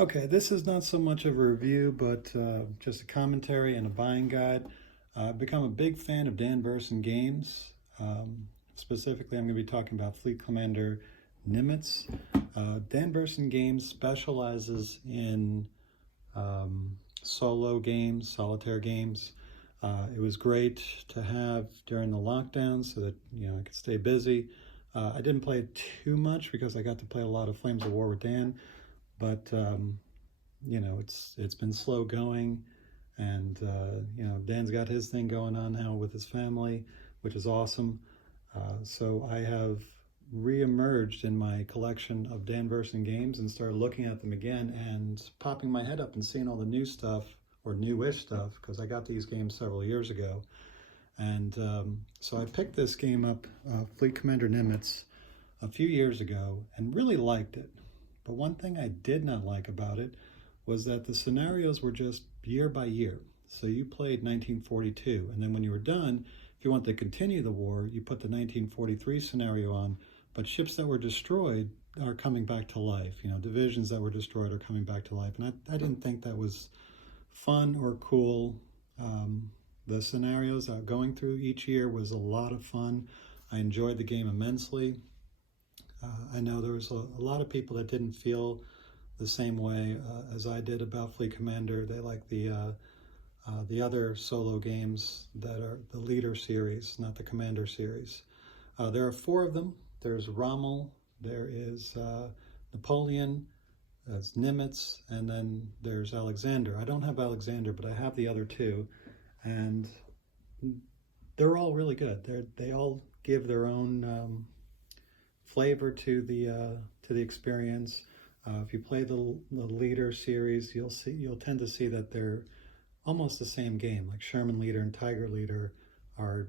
Okay, this is not so much of a review, but just a commentary and a buying guide. I've become a big fan of Dan Verssen games. Specifically, I'm going to be talking about Fleet Commander Nimitz. Dan Verssen Games specializes in solo games, solitaire games. It was great to have during the lockdown so that I could stay busy. I didn't play it too much because I got to play a lot of Flames of War with Dan. But it's been slow going, and Dan's got his thing going on now with his family, which is awesome. So I have re-emerged in my collection of Dan Verssen games and started looking at them again and popping my head up and seeing all the new stuff, or newish stuff, because I got these games several years ago. And so I picked this game up, Fleet Commander Nimitz, a few years ago and really liked it. But one thing I did not like about it was that the scenarios were just year by year. So you played 1942, and then when you were done, if you want to continue the war, you put the 1943 scenario on, but ships that were destroyed are coming back to life. Divisions that were destroyed are coming back to life. And I didn't think that was fun or cool. The scenarios going through each year was a lot of fun. I enjoyed the game immensely. I know there was a lot of people that didn't feel the same way as I did about Fleet Commander. They like the other solo games that are the Leader series, not the Commander series. There are 4 of them. There's Rommel, there is Napoleon, there's Nimitz, and then there's Alexander. I don't have Alexander, but I have the other 2, and they're all really good. They all give their own flavor to the experience. If you play the Leader series, you'll tend to see that they're almost the same game. Like Sherman Leader and Tiger Leader are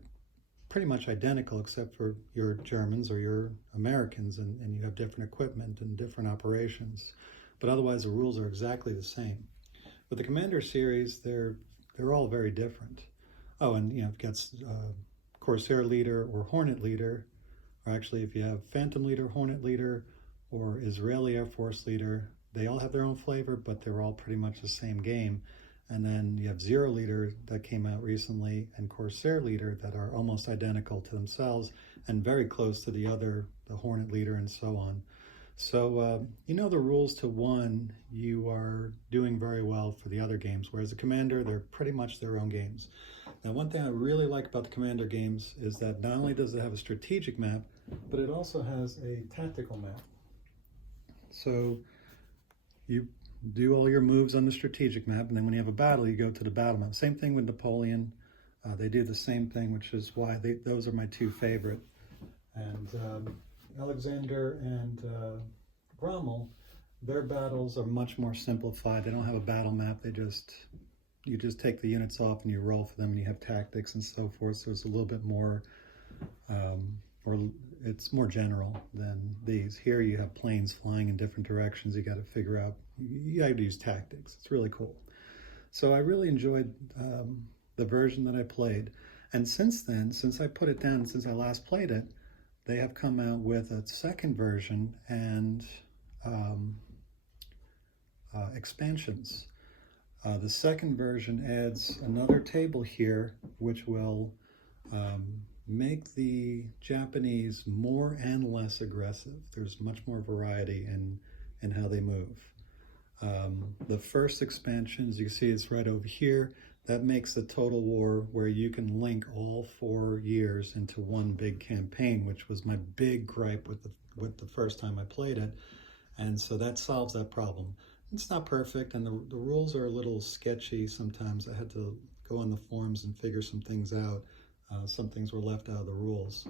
pretty much identical, except for your Germans or your Americans, and you have different equipment and different operations. But otherwise, the rules are exactly the same. With the Commander series, they're all very different. Oh, and you've got Corsair Leader or Hornet Leader. Or actually, if you have Phantom Leader, Hornet Leader, or Israeli Air Force Leader, they all have their own flavor, but they're all pretty much the same game. And then you have Zero Leader that came out recently, and Corsair Leader that are almost identical to themselves and very close to the Hornet Leader and so on. So the rules to one, you are doing very well for the other games, whereas the Commander, they're pretty much their own games. Now, one thing I really like about the Commander games is that not only does it have a strategic map, but it also has a tactical map. So you do all your moves on the strategic map, and then when you have a battle, you go to the battle map. Same thing with Napoleon. They do the same thing, which is why those are my 2 favorite. And Alexander and Rommel, their battles are much more simplified. They don't have a battle map. You just take the units off and you roll for them, and you have tactics and so forth. So it's a little bit more, or it's more general than these. Here you have planes flying in different directions. You got to figure out, you got to use tactics. It's really cool. So I really enjoyed the version that I played. And since then, since I put it down, since I last played it, they have come out with a second version and expansions. The second version adds another table here, which will make the Japanese more and less aggressive. There's much more variety in how they move. The first expansion, as you can see, it's right over here. That makes the total war where you can link all 4 years into one big campaign, which was my big gripe with the first time I played it. And so that solves that problem. It's not perfect, and the rules are a little sketchy sometimes. I had to go on the forums and figure some things out. Some things were left out of the rules.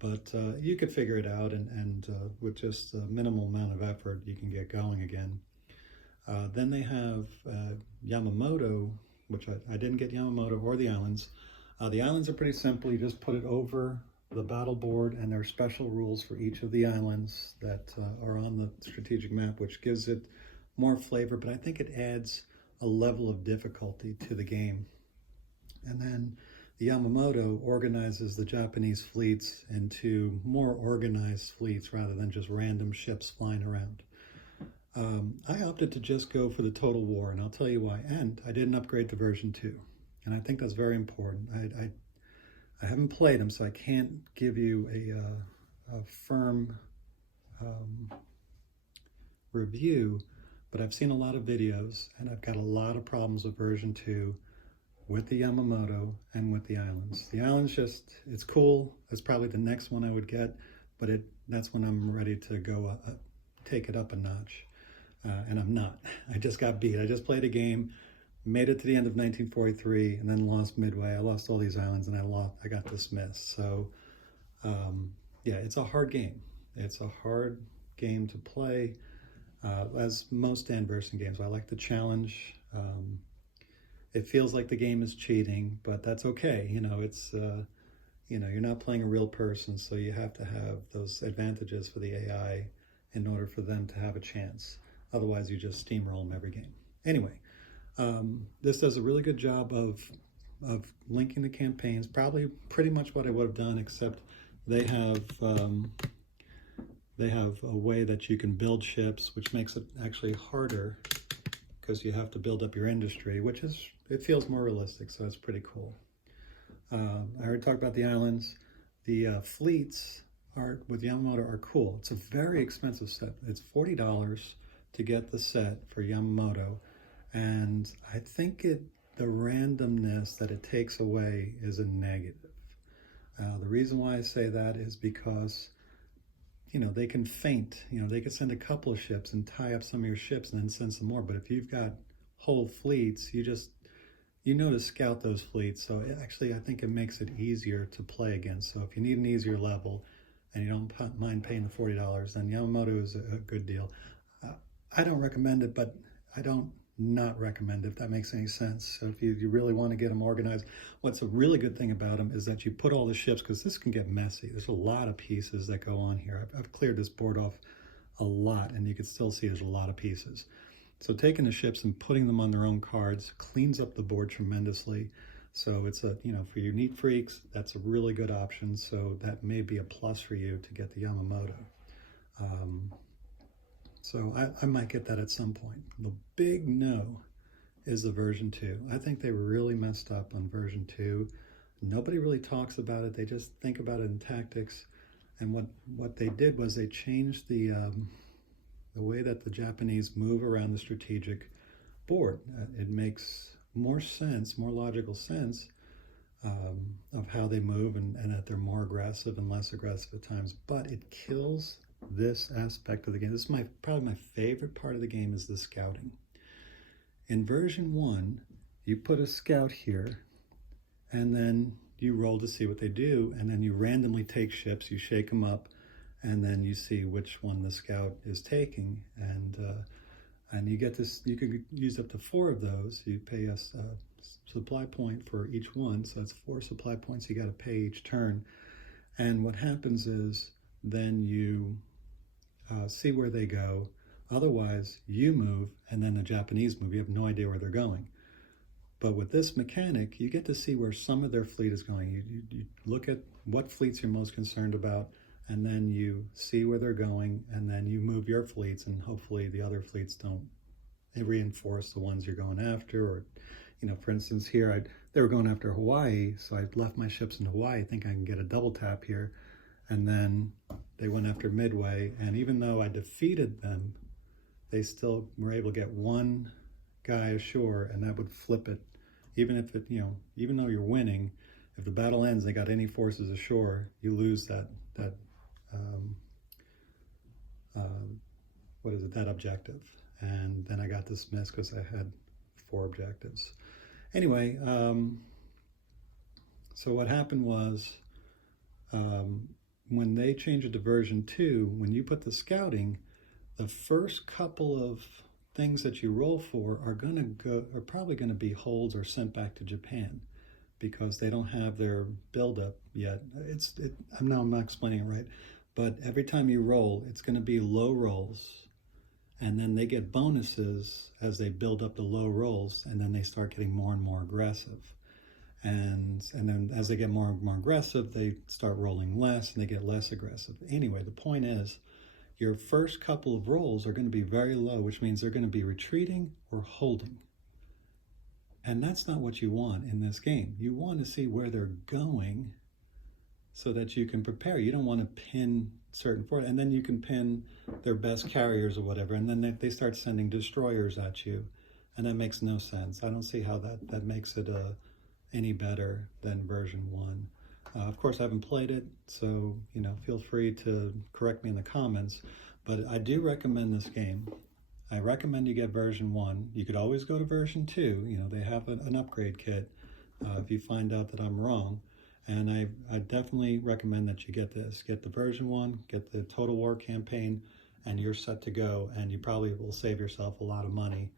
But you could figure it out, and with just a minimal amount of effort, you can get going again. Then they have Yamamoto, which I didn't get Yamamoto or the islands. The islands are pretty simple. You just put it over the battle board, and there are special rules for each of the islands that are on the strategic map, which gives it more flavor, but I think it adds a level of difficulty to the game. And then the Yamamoto organizes the Japanese fleets into more organized fleets rather than just random ships flying around. I opted to just go for the Total War, and I'll tell you why. And I didn't upgrade to version 2. And I think that's very important. I haven't played them, so I can't give you a firm review, but I've seen a lot of videos, and I've got a lot of problems with version 2 with the Yamamoto and with the islands. The islands just, it's cool. It's probably the next one I would get, but that's when I'm ready to go take it up a notch. And I'm not. I just got beat. I just played a game, made it to the end of 1943, and then lost midway. I lost all these islands, and I got dismissed. So, yeah, it's a hard game. It's a hard game to play, as most Dan verssen games. I like the challenge. It feels like the game is cheating, but that's okay. It's you're not playing a real person, so you have to have those advantages for the AI in order for them to have a chance. Otherwise, you just steamroll them every game. Anyway, this does a really good job of linking the campaigns. Probably pretty much what I would have done, except they have a way that you can build ships, which makes it actually harder because you have to build up your industry, it feels more realistic, so it's pretty cool. I already talked about the islands. The fleets with Yamamoto are cool. It's a very expensive set. It's $40 to get the set for Yamamoto, and I think the randomness that it takes away is a negative. The reason why I say that is because they can feint. They could send a couple of ships and tie up some of your ships and then send some more. But if you've got whole fleets, you to scout those fleets. So actually, I think it makes it easier to play against. So if you need an easier level and you don't mind paying the $40, then Yamamoto is a good deal. I don't recommend it, but I don't not recommend it, if that makes any sense. So if you really want to get them organized, what's a really good thing about them is that you put all the ships, because this can get messy. There's a lot of pieces that go on here. I've cleared this board off a lot, and you can still see there's a lot of pieces. So taking the ships and putting them on their own cards cleans up the board tremendously. So it's for your neat freaks, that's a really good option. So that may be a plus for you to get the Yamamoto. So I might get that at some point. The big no is the version 2. I think they really messed up on version 2. Nobody really talks about it. They just think about it in tactics. And what they did was they changed the way that the Japanese move around the strategic board. It makes more sense, more logical sense of how they move, and that they're more aggressive and less aggressive at times. But it kills this aspect of the game. This is probably my favorite part of the game, is the scouting. In version 1, you put a scout here, and then you roll to see what they do, and then you randomly take ships, you shake them up, and then you see which one the scout is taking, and you get this. You could use up to 4 of those. You pay a supply point for each one, so that's 4 supply points you got to pay each turn. And what happens is then you see where they go. Otherwise, you move, and then the Japanese move. You have no idea where they're going. But with this mechanic, you get to see where some of their fleet is going. You look at what fleets you're most concerned about, and then you see where they're going, and then you move your fleets, and hopefully the other fleets don't reinforce the ones you're going after. Or, for instance, here they were going after Hawaii, so I left my ships in Hawaii. I think I can get a double tap here. And then they went after Midway, and even though I defeated them, they still were able to get one guy ashore, and that would flip it. Even if even though you're winning, if the battle ends, they got any forces ashore, you lose that objective. And then I got dismissed because I had 4 objectives. Anyway, so what happened was, when they changed it to version 2, when you put the scouting, the first couple of things that you roll for are probably going to be holds or sent back to Japan, because they don't have their buildup yet. I'm not explaining it right, but every time you roll, it's going to be low rolls, and then they get bonuses as they build up the low rolls, and then they start getting more and more aggressive. And then as they get more and more aggressive, they start rolling less, and they get less aggressive. Anyway, the point is, your first couple of rolls are going to be very low, which means they're going to be retreating or holding. And that's not what you want in this game. You want to see where they're going so that you can prepare. You don't want to pin certain forward, and then you can pin their best carriers or whatever, and then they start sending destroyers at you, and that makes no sense. I don't see how that makes it any better than version 1. Of course, I haven't played it, so feel free to correct me in the comments, but I do recommend this game. I recommend you get version 1. You could always go to version 2. They have an upgrade kit if you find out that I'm wrong. And I definitely recommend that you get this. Get the version 1, get the Total War campaign, and you're set to go. And you probably will save yourself a lot of money,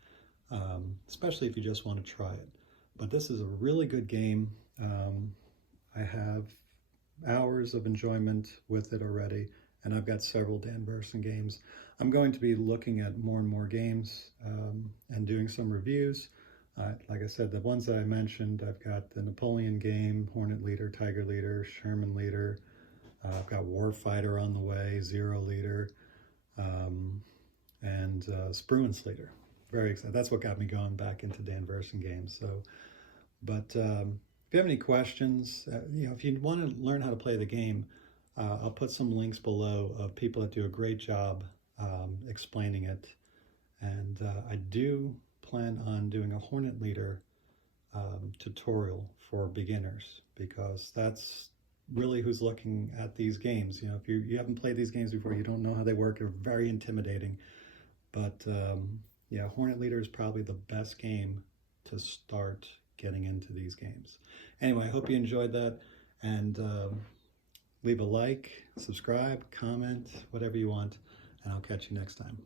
especially if you just want to try it. But this is a really good game. I have hours of enjoyment with it already, and I've got several Dan Verssen games. I'm going to be looking at more and more games and doing some reviews. Like I said, the ones that I mentioned, I've got the Napoleon game, Hornet Leader, Tiger Leader, Sherman Leader. I've got Warfighter on the way, Zero Leader, and Spruance Leader. Very excited. That's what got me going back into Dan Verssen games. So, but if you have any questions, if you want to learn how to play the game, I'll put some links below of people that do a great job explaining it. And I do plan on doing a Hornet Leader tutorial for beginners, because that's really who's looking at these games. If you haven't played these games before, you don't know how they work, they're very intimidating. But yeah, Hornet Leader is probably the best game to start getting into these games. Anyway, I hope you enjoyed that, and leave a like, subscribe, comment, whatever you want, and I'll catch you next time.